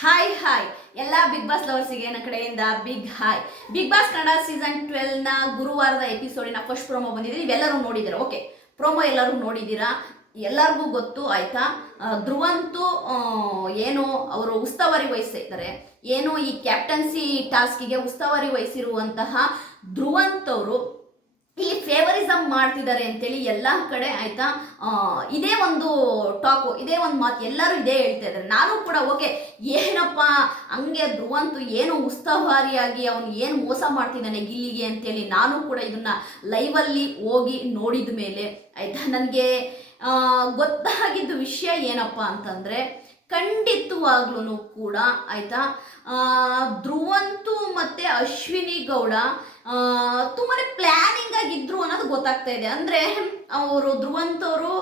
Hi hi ಎಲ್ಲ big boss ಲವರ್ಸಿಗೆ ನನ್ನ ಕಡೆಯಿಂದ big hi big boss Kannada season ಟ್ವೆಲ್ನ ಗುರುವಾರದ ಎಪಿಸೋಡಿನ ಫಸ್ಟ್ ಪ್ರೋಮೋ ಬಂದಿದೆ. ಇವೆಲ್ಲರೂ ನೋಡಿದ್ದೀರಾ? ಓಕೆ ಪ್ರೋಮೋ ಎಲ್ಲರೂ ನೋಡಿದ್ದೀರಾ? ಎಲ್ಲರಿಗೂ ಗೊತ್ತು, ಆಯ್ತಾ? ಧ್ರುವಂತೂ ಏನು ಅವರು ಉಸ್ತುವಾರಿ ವಹಿಸಿದ್ದಾರೆ ಏನು ಈ ಕ್ಯಾಪ್ಟನ್ಸಿ ಟಾಸ್ಕಿಗೆ ಉಸ್ತುವಾರಿ ವಹಿಸಿರುವಂತಹ ಧ್ರುವಂತ್ ಅವರು ಫೇವರಿಸಮ್ ಮಾಡ್ತಿದ್ದಾರೆ ಅಂತೇಳಿ ಎಲ್ಲ ಕಡೆ ಆಯ್ತಾ? ಇದೇ ಒಂದು ಟಾಕು ಇದೇ ಒಂದು ಮಾತು ಎಲ್ಲರೂ ಇದೇ ಹೇಳ್ತಾ ಇದ್ದಾರೆ. ನಾನು ಕೂಡ ಓಕೆ ಏನಪ್ಪ, ಹಂಗೆ ಧ್ರುವಂತು ಏನು ಉಸ್ತುವಾರಿಯಾಗಿ ಅವನು ಏನು ಮೋಸ ಮಾಡ್ತಿದ್ದಾನೆ ಗಿಲ್ಲಿಗೆ ಅಂತೇಳಿ ನಾನು ಕೂಡ ಇದನ್ನ ಲೈವಲ್ಲಿ ಹೋಗಿ ನೋಡಿದ ಮೇಲೆ ಆಯ್ತಾ? ನನಗೆ ಗೊತ್ತಾಗಿದ್ದ ವಿಷಯ ಏನಪ್ಪ ಅಂತಂದರೆ ಖಂಡಿತವಾಗ್ಲೂ ಕೂಡ ಆಯ್ತಾ? ಧ್ರುವಂತು ಮತ್ತೆ ಅಶ್ವಿನಿ ಗೌಡ ತುಂಬಾ ಪ್ಲ್ಯಾನಿಂಗ್ ಆಗಿದ್ರು ಅನ್ನೋದು ಗೊತ್ತಾಗ್ತಾ ಇದೆ. ಅಂದರೆ ಅವರು ಧ್ರುವಂತವರು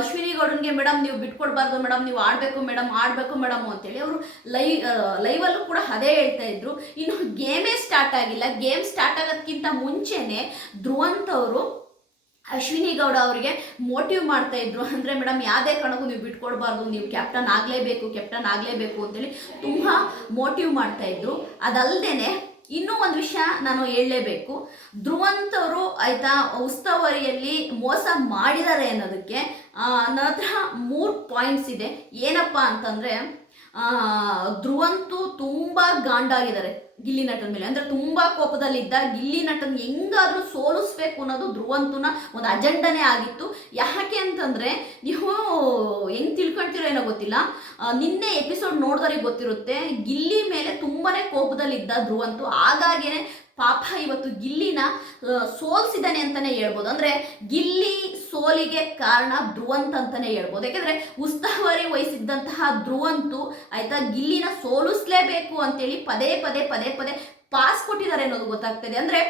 ಅಶ್ವಿನಿ ಗೌಡನ್ಗೆ ಮೇಡಮ್ ನೀವು ಬಿಟ್ಕೊಡ್ಬಾರ್ದು ಮೇಡಮ್ ನೀವು ಆಡಬೇಕು ಮೇಡಮ್ ಆಡಬೇಕು ಮೇಡಮ್ ಅಂತೇಳಿ ಅವರು ಲೈವ್ ಲೈವಲ್ಲೂ ಕೂಡ ಅದೇ ಹೇಳ್ತಾ ಇದ್ರು. ಇನ್ನು ಗೇಮೇ ಸ್ಟಾರ್ಟ್ ಆಗಿಲ್ಲ. ಗೇಮ್ ಸ್ಟಾರ್ಟ್ ಆಗೋದ್ಕಿಂತ ಮುಂಚೆನೆ ಧ್ರುವಂತ್ ಅವರು ಅಶ್ವಿನಿ ಗೌಡ ಅವರಿಗೆ ಮೋಟಿವ್ ಮಾಡ್ತಾ ಇದ್ರು. ಅಂದರೆ ಮೇಡಮ್ ಯಾವುದೇ ಕಾರಣಕ್ಕೂ ನೀವು ಬಿಟ್ಕೊಡ್ಬಾರ್ದು. ನೀವು ಕ್ಯಾಪ್ಟನ್ ಆಗಲೇಬೇಕು ಕ್ಯಾಪ್ಟನ್ ಆಗಲೇಬೇಕು ಅಂತೇಳಿ ತುಂಬ ಮೋಟಿವ್ ಮಾಡ್ತಾ ಇದ್ರು. ಅದಲ್ಲದೆ ಇನ್ನೂ ಒಂದು ವಿಷಯ ನಾನು ಹೇಳಲೇಬೇಕು. ಧ್ರುವಂತ್ ಅವರು ಆಯ್ತಾ ಉಸ್ತುವಾರಿಯಲ್ಲಿ ಮೋಸ ಮಾಡಿದ್ದಾರೆ ಅನ್ನೋದಕ್ಕೆ ನನ್ನ ಹತ್ರ ಮೂರು ಪಾಯಿಂಟ್ಸ್ ಇದೆ. ಏನಪ್ಪ ಅಂತಂದರೆ ಧ್ರುವಂತು ತುಂಬ ಗಾಂಡಾಗಿದ್ದಾರೆ. ಗಿಲ್ಲಿ ನಟನ ಮೇಲೆ. ಅಂದ್ರೆ ತುಂಬಾ ಕೋಪದಲ್ಲಿದ್ದ ಗಿಲ್ಲಿ ನಟನ್ ಹೆಂಗಾದ್ರೂ ಸೋಲಿಸ್ಬೇಕು ಅನ್ನೋದು ಧ್ರುವಂತನ ಒಂದು ಅಜೆಂಡನೇ ಆಗಿತ್ತು. ಯಾಕೆ ಅಂತಂದ್ರೆ, ನೀವು ಹೆಂಗ್ ತಿಳ್ಕೊಳ್ತಿರೋ ಏನೋ ಗೊತ್ತಿಲ್ಲ. ನಿನ್ನೆ ಎಪಿಸೋಡ್ ನೋಡಿದ್ರೆ ಗೊತ್ತಿರುತ್ತೆ, ಗಿಲ್ಲಿ ಮೇಲೆ ತುಂಬಾನೇ ಕೋಪದಲ್ಲಿದ್ದ ಧ್ರುವಂತು. ಹಾಗಾಗೇನೆ ಪಾಪ ಇವತ್ತು ಗಿಲ್ಲಿನ ಸೋಲ್ಸಿದ್ದಾನೆ ಅಂತಾನೆ ಹೇಳ್ಬೋದು. ಅಂದ್ರೆ ಗಿಲ್ಲಿ ಸೋಲಿಗೆ ಕಾರಣ ಧ್ರುವಂತ ಅಂತಾನೆ ಹೇಳ್ಬೋದು. ಯಾಕಂದ್ರೆ ಉಸ್ತುವಾರಿ ವಹಿಸಿದ್ದಂತಹ ಧ್ರುವಂತು ಆಯ್ತಾ, ಗಿಲ್ಲಿನ ಸೋಲಿಸ್ಲೇಬೇಕು ಅಂತೇಳಿ ಪದೇ ಪದೇ ಪದೇ ಪದೇ ಪಾಸ್ ಕೊಟ್ಟಿದ್ದಾರೆ ಅನ್ನೋದು ಗೊತ್ತಾಗ್ತದೆ. ಅಂದ್ರೆ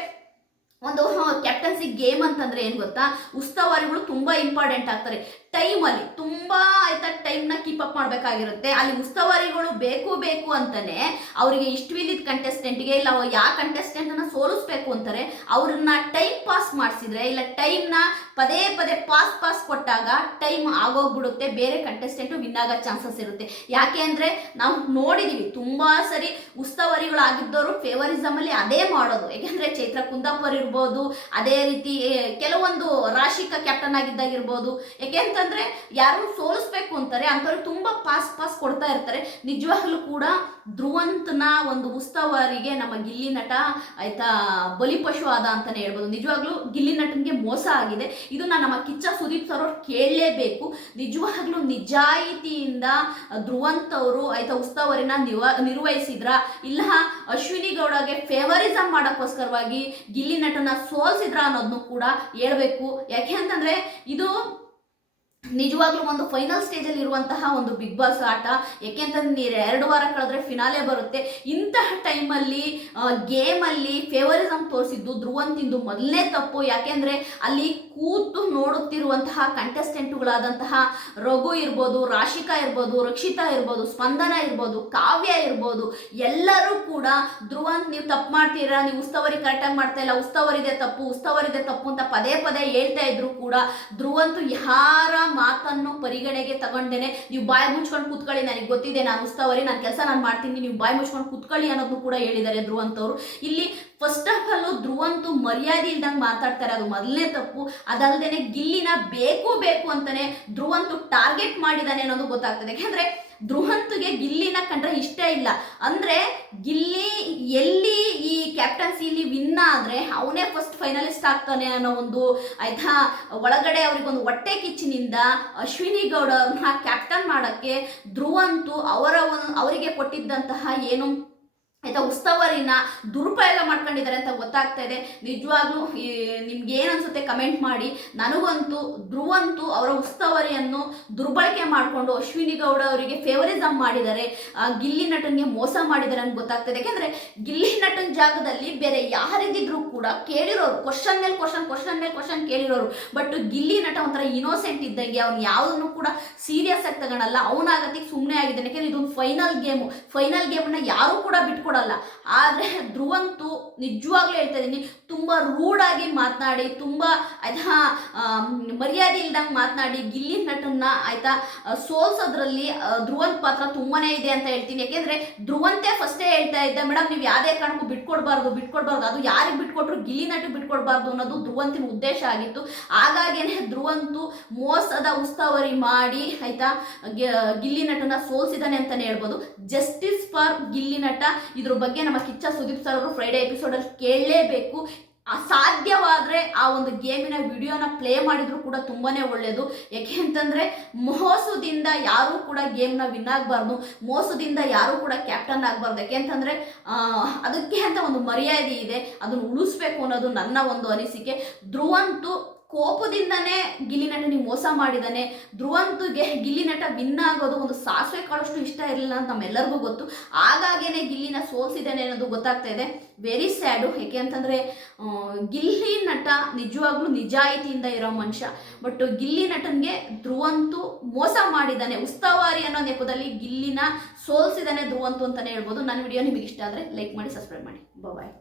ಒಂದು ಕ್ಯಾಪ್ಟನ್ಸಿ ಗೇಮ್ ಅಂತಂದ್ರೆ ಏನು ಗೊತ್ತಾ? ಉಸ್ತುವಾರಿಗಳು ತುಂಬಾ ಇಂಪಾರ್ಟೆಂಟ್ ಆಗ್ತಾರೆ. ಟೈಮಲ್ಲಿ ತುಂಬಾ ಆಯ್ತಾ ಟೈಮ್ನ ಕೀಪ್ ಅಪ್ ಮಾಡಬೇಕಾಗಿರುತ್ತೆ. ಅಲ್ಲಿ ಉಸ್ತುವಾರಿಗಳು ಬೇಕು ಬೇಕು ಅಂತಾನೆ ಅವರಿಗೆ ಇಷ್ಟವಿಲ್ಲದ ಕಂಟೆಸ್ಟೆಂಟ್ಗೆ ಇಲ್ಲ ಯಾವ ಕಂಟೆಸ್ಟೆಂಟನ್ನು ಸೋಲಿಸ್ಬೇಕು ಅಂತಾರೆ, ಅವ್ರನ್ನ ಟೈಮ್ ಪಾಸ್ ಮಾಡಿಸಿದ್ರೆ, ಇಲ್ಲ ಟೈಮ್ನ ಪದೇ ಪದೇ ಪಾಸ್ ಪಾಸ್ ಕೊಟ್ಟಾಗ ಟೈಮ್ ಆಗೋಗ್ಬಿಡುತ್ತೆ, ಬೇರೆ ಕಂಟೆಸ್ಟೆಂಟು ವಿನ್ ಆಗೋ ಚಾನ್ಸಸ್ ಇರುತ್ತೆ. ಯಾಕೆ ಅಂದರೆ ನಾವು ನೋಡಿದೀವಿ, ತುಂಬ ಸರಿ ಉಸ್ತುವಾರಿಗಳಾಗಿದ್ದವರು ಫೇವರಿಸಮಲ್ಲಿ ಅದೇ ಮಾಡೋದು. ಯಾಕೆಂದ್ರೆ ಚೈತ್ರ ಕುಂದಾಪುರ್ ಇರ್ಬೋದು, ಅದೇ ರೀತಿ ಕೆಲವೊಂದು ರಾಶಿಕಾ ಕ್ಯಾಪ್ಟನ್ ಆಗಿದ್ದಾಗಿರ್ಬೋದು ಯಾಕೆ ಅಂತಂದ್ರೆ ಯಾರು ಸೋಲಿಸ್ಬೇಕು ಅಂತಾರೆ, ಅಂಥವ್ರಿಗೆ ತುಂಬಾ ಪಾಸ್ ಪಾಸ್ ಕೊಡ್ತಾ ಇರ್ತಾರೆ. ನಿಜವಾಗ್ಲೂ ಕೂಡ ಧ್ರುವಂತನ ಒಂದು ಉತ್ಸವರಿಗೆ ನಮ್ಮ ಗಿಲ್ಲಿ ನಟ, ಆಯ್ತಾ ಬಲಿಪಶು ಆದ ಅಂತಾನೆ ಹೇಳ್ಬೋದು. ನಿಜವಾಗ್ಲೂ ಗಿಲ್ಲಿ ನಟನ್ಗೆ ಮೋಸ ಆಗಿದೆ. ಇದನ್ನ ನಮ್ಮ ಕಿಚ್ಚ ಸುದೀಪ್ ಸರ್ ಅವ್ರು ಕೇಳಲೇಬೇಕು. ನಿಜವಾಗ್ಲೂ ನಿಜಾಯಿತಿಯಿಂದ ಧ್ರುವಂತ್ ಅವರು, ಆಯ್ತಾ ಉತ್ಸವರಿನ ನಿವ ನಿರ್ವಹಿಸಿದ್ರ? ಇಲ್ಲ ಅಶ್ವಿನಿ ಗೌಡಗೆ ಫೇವರಿಸಮ್ ಮಾಡೋಕ್ಕೋಸ್ಕರವಾಗಿ ಗಿಲ್ಲಿ ನಟನ ಸೋಲ್ಸಿದ್ರ ಅನ್ನೋದನ್ನು ಕೂಡ ಹೇಳ್ಬೇಕು. ಯಾಕೆ ಅಂತಂದ್ರೆ ಇದು ನಿಜವಾಗ್ಲೂ ಒಂದು ಫೈನಲ್ ಸ್ಟೇಜಲ್ಲಿ ಇರುವಂತಹ ಒಂದು ಬಿಗ್ ಬಾಸ್ ಆಟ. ಯಾಕೆ ಅಂತಂದ್ರೆ ನೀರು ಎರಡು ವಾರ ಕಳೆದ್ರೆ ಫಿನಾಲೆ ಬರುತ್ತೆ. ಇಂತಹ ಟೈಮಲ್ಲಿ ಗೇಮಲ್ಲಿ ಫೇವರಿಸಮ್ ತೋರಿಸಿದ್ದು ಧ್ರುವಂತಿಂದು ಮೊದಲನೇ ತಪ್ಪು. ಯಾಕೆಂದ್ರೆ ಅಲ್ಲಿ ಕೂತು ನೋಡುತ್ತಿರುವಂತಹ ಕಂಟೆಸ್ಟೆಂಟುಗಳಾದಂತಹ ರಘು ಇರ್ಬೋದು, ರಾಶಿಕಾ ಇರ್ಬೋದು, ರಕ್ಷಿತಾ ಇರ್ಬೋದು, ಸ್ಪಂದನ ಇರ್ಬೋದು, ಕಾವ್ಯ ಇರ್ಬೋದು, ಎಲ್ಲರೂ ಕೂಡ ಧ್ರುವಂತ್ ನೀವು ತಪ್ಪು ಮಾಡ್ತೀರಾ, ನೀವು ಉಸ್ತವರಿ ಕರೆಕ್ಟಾಗಿ ಮಾಡ್ತಾ ಇಲ್ಲ, ಉಸ್ತವರಿದೆ ತಪ್ಪು ಉಸ್ತವರಿದೆ ತಪ್ಪು ಅಂತ ಪದೇ ಪದೇ ಹೇಳ್ತಾ ಇದ್ರು ಕೂಡ ಧ್ರುವಂತು ಯಾರ ಮಾತನ್ನು ಪರಿಗಣೆಗೆ ತಗೊಂಡೇನೆ ನೀವು ಬಾಯಿ ಮುಚ್ಕೊಂಡು ಕೂತ್ಕೊಳ್ಳಿ, ನನಗೆ ಗೊತ್ತಿದೆ ನಾನು ಉಸ್ತವರಿ ನನ್ನ ಕೆಲಸ ನಾನು ಮಾಡ್ತೀನಿ, ನೀವು ಬಾಯಿ ಮುಚ್ಕೊಂಡು ಕೂತ್ಕೊಳ್ಳಿ ಅನ್ನೋದು ಕೂಡ ಹೇಳಿದ್ದಾರೆ ಧ್ರುವಂತವ್ರು. ಇಲ್ಲಿ ಫಸ್ಟ್ ಆಫ್ ಆಲ್ ಧ್ರುವಂತು ಮರ್ಯಾದೆ ಇಲ್ದಂಗೆ ಮಾತಾಡ್ತಾರೆ. ಅದು ಮೊದಲನೇ ತಪ್ಪು. ಅದಲ್ಲದೆ ಗಿಲ್ಲಿನ ಬೇಕು ಬೇಕು ಅಂತಾನೆ ಧ್ರುವಂತು ಟಾರ್ಗೆಟ್ ಮಾಡಿದಾನೆ ಅನ್ನೋದು ಗೊತ್ತಾಗ್ತದೆ. ಯಾಕಂದ್ರೆ ಧ್ರುವಂತಿಗೆ ಗಿಲ್ಲಿನ ಕಂಡ್ರೆ ಇಷ್ಟ ಇಲ್ಲ. ಅಂದ್ರೆ ಗಿಲ್ಲಿ ಎಲ್ಲಿ ಈ ಕ್ಯಾಪ್ಟನ್ಸಿಲಿ ವಿನ್ ಆದ್ರೆ ಅವನೇ ಫಸ್ಟ್ ಫೈನಲಿಸ್ಟ್ ಆಗ್ತಾನೆ ಅನ್ನೋ ಒಂದು ಆಯ್ತಾ, ಒಳಗಡೆ ಅವ್ರಿಗೊಂದು ಹೊಟ್ಟೆ ಕಿಚ್ಚಿನಿಂದ ಅಶ್ವಿನಿ ಗೌಡ ಕ್ಯಾಪ್ಟನ್ ಮಾಡಕ್ಕೆ ಧ್ರುವಂತು ಅವರ ಅವರಿಗೆ ಕೊಟ್ಟಿದ್ದಂತಹ ಏನು ಆಯ್ತಾ, ಉಸ್ತುವಾರಿನ ದುರುಪಯೋಗ ಮಾಡ್ಕೊಂಡಿದ್ದಾರೆ ಅಂತ ಗೊತ್ತಾಗ್ತಾ ಇದೆ. ನಿಜವಾಗ್ಲೂ ನಿಮ್ಗೆ ಅನ್ಸುತ್ತೆ ಕಮೆಂಟ್ ಮಾಡಿ. ನನಗಂತೂ, ಧ್ರುವಂತು ಅವರ ಉತ್ಸವರಿಯನ್ನು ದುರ್ಬಳಕೆ ಮಾಡಿಕೊಂಡು ಅಶ್ವಿನಿ ಗೌಡ ಅವರಿಗೆ ಫೇವರಿಸಮ್ ಮಾಡಿದ್ದಾರೆ. ಗಿಲ್ಲಿ ನಟನ್ಗೆ ಮೋಸ ಮಾಡಿದ್ದಾರೆ ಅಂತ ಗೊತ್ತಾಗ್ತದೆ ಯಾಕೆಂದ್ರೆ, ಗಿಲ್ಲಿ ನಟನ್ ಜಾಗದಲ್ಲಿ ಬೇರೆ ಯಾರಿದ್ದಿದ್ರು ಕೂಡ ಕೇಳಿರೋರು ಕ್ವಶನ್ ಮೇಲೆ ಕ್ವಶನ್ ಕ್ವಶನ್ ಮೇಲೆ ಕ್ವಶನ್ ಕೇಳಿರೋರು. ಬಟ್ ಗಿಲ್ಲಿ ನಟ ಒಂಥರ ಇನೋಸೆಂಟ್ ಇದ್ದಂಗೆ ಅವ್ನು ಯಾವುದನ್ನು ಕೂಡ ಸೀರಿಯಸ್ ಆಗಿ ತಗೊಳಲ್ಲ. ಅವನಾಗತ್ತಿಗೆ ಸುಮ್ಮನೆ ಆಗಿದ್ದಾನೆ. ಯಾಕೆಂದ್ರೆ ಇದೊಂದು ಫೈನಲ್ ಗೇಮು ಫೈನಲ್ ಗೇಮನ್ನ ಯಾರು ಕೂಡ ಬಿಟ್ಕೊಡಲ್ಲ. ಬಿಟ್ಕೊಡಲ್ಲ ಆದರೆ ಧ್ರುವಂತು ನಿಜವಾಗ್ಲೂ ಹೇಳ್ತಾ ಇದ್ದೀನಿ, ತುಂಬ ರೂಡಾಗಿ ಮಾತನಾಡಿ, ತುಂಬ, ಆಯ್ತಾ ಮರ್ಯಾದೆ ಇಲ್ದಂಗೆ ಮಾತನಾಡಿ, ಗಿಲ್ಲಿ ನಟನ್ನ, ಆಯ್ತಾ ಸೋಲ್ಸೋದ್ರಲ್ಲಿ ಧ್ರುವಂತ್ ಪಾತ್ರ ತುಂಬಾನೇ ಇದೆ ಅಂತ ಹೇಳ್ತೀನಿ. ಯಾಕೆಂದ್ರೆ ಧ್ರುವಂತೆ ಫಸ್ಟೇ ಹೇಳ್ತಾ ಇದ್ದೆ ಮೇಡಮ್ ನೀವು ಯಾವುದೇ ಕಾರಣಕ್ಕೂ ಬಿಟ್ಕೊಡ್ಬಾರ್ದು ಬಿಟ್ಕೊಡ್ಬಾರ್ದು. ಅದು ಯಾರಿಗೆ ಬಿಟ್ಕೊಟ್ರು ಗಿಲ್ಲಿ ನಟಿಗೆ ಬಿಟ್ಕೊಡ್ಬಾರ್ದು ಅನ್ನೋದು ಧ್ರುವಂತಿನ ಉದ್ದೇಶ ಆಗಿತ್ತು. ಹಾಗಾಗಿನೇ ಧ್ರುವಂತು ಮೋಸದ ಉಸ್ತುವಾರಿ ಮಾಡಿ, ಆಯ್ತಾ ಗಿಲ್ಲಿ ನಟನ ಸೋಲ್ಸಿದಾನೆ ಅಂತಾನೆ ಹೇಳ್ಬೋದು. ಜಸ್ಟಿಸ್ ಫಾರ್ ಗಿಲ್ಲಿ ನಟ ಇದ್ರ ಬಗ್ಗೆ ನಮ್ಮ ಕಿಚ್ಚ ಸುದೀಪ್ ಸರ್ ಅವರು ಫ್ರೈಡೆ ಎಪಿಸೋಡಲ್ಲಿ ಕೇಳಲೇಬೇಕು. ಆ ಸಾಧ್ಯವಾದರೆ ಆ ಒಂದು ಗೇಮಿನ ವಿಡಿಯೋನ ಪ್ಲೇ ಮಾಡಿದ್ರು ಕೂಡ ತುಂಬಾನೇ ಒಳ್ಳೆಯದು ಯಾಕೆ ಅಂತಂದರೆ ಮೋಸದಿಂದ ಯಾರೂ ಕೂಡ ಗೇಮ್ನ ವಿನ್ ಆಗಬಾರ್ದು. ಮೋಸದಿಂದ ಯಾರೂ ಕೂಡ ಕ್ಯಾಪ್ಟನ್ ಆಗಬಾರ್ದು. ಯಾಕೆ ಅಂತಂದರೆ ಅದಕ್ಕೆ ಅಂತ ಒಂದು ಮರ್ಯಾದೆ ಇದೆ. ಅದನ್ನು ಉಳಿಸ್ಬೇಕು ಅನ್ನೋದು ನನ್ನ ಒಂದು ಅನಿಸಿಕೆ. ಧ್ರುವಂತು ಕೋಪದಿಂದನೇ ಗಿಲ್ಲಿ ನಟನಿಗೆ ಮೋಸ ಮಾಡಿದ್ದಾನೆ ಧ್ರುವಂತುಗೆ ಗಿಲ್ಲಿ ನಟ ವಿನ್ ಆಗೋದು ಒಂದು ಸಾಸಿವೆ ಕಾಳಷ್ಟು ಇಷ್ಟ ಇರಲಿಲ್ಲ ಅಂತ ನಮ್ಮೆಲ್ಲರಿಗೂ ಗೊತ್ತು. ಹಾಗಾಗೇನೆ ಗಿಲ್ಲಿನ ಸೋಲ್ಸಿದ್ದಾನೆ ಅನ್ನೋದು ಗೊತ್ತಾಗ್ತಾ ಇದೆ. ವೆರಿ ಸ್ಯಾಡು ಏಕೆ ಅಂತಂದರೆ ಗಿಲ್ಲಿ ನಟ ನಿಜವಾಗ್ಲೂ ನಿಜಾಯಿತಿಯಿಂದ ಇರೋ ಮನುಷ್ಯ. ಬಟ್ ಗಿಲ್ಲಿ ನಟನ್ಗೆ ಧ್ರುವಂತು ಮೋಸ ಮಾಡಿದ್ದಾನೆ ಉಸ್ತವಾರಿ ಅನ್ನೋ ನೆಪದಲ್ಲಿ ಗಿಲ್ಲಿನ ಸೋಲ್ಸಿದ್ದಾನೆ ಧ್ರುವಂತು ಅಂತಲೇ ಹೇಳ್ಬೋದು. ನನ್ನ ವಿಡಿಯೋ ನಿಮಗೆ ಇಷ್ಟ ಆದರೆ ಲೈಕ್ ಮಾಡಿ ಸಬ್ಸ್ಕ್ರೈಬ್ ಮಾಡಿ. ಬಾಯ್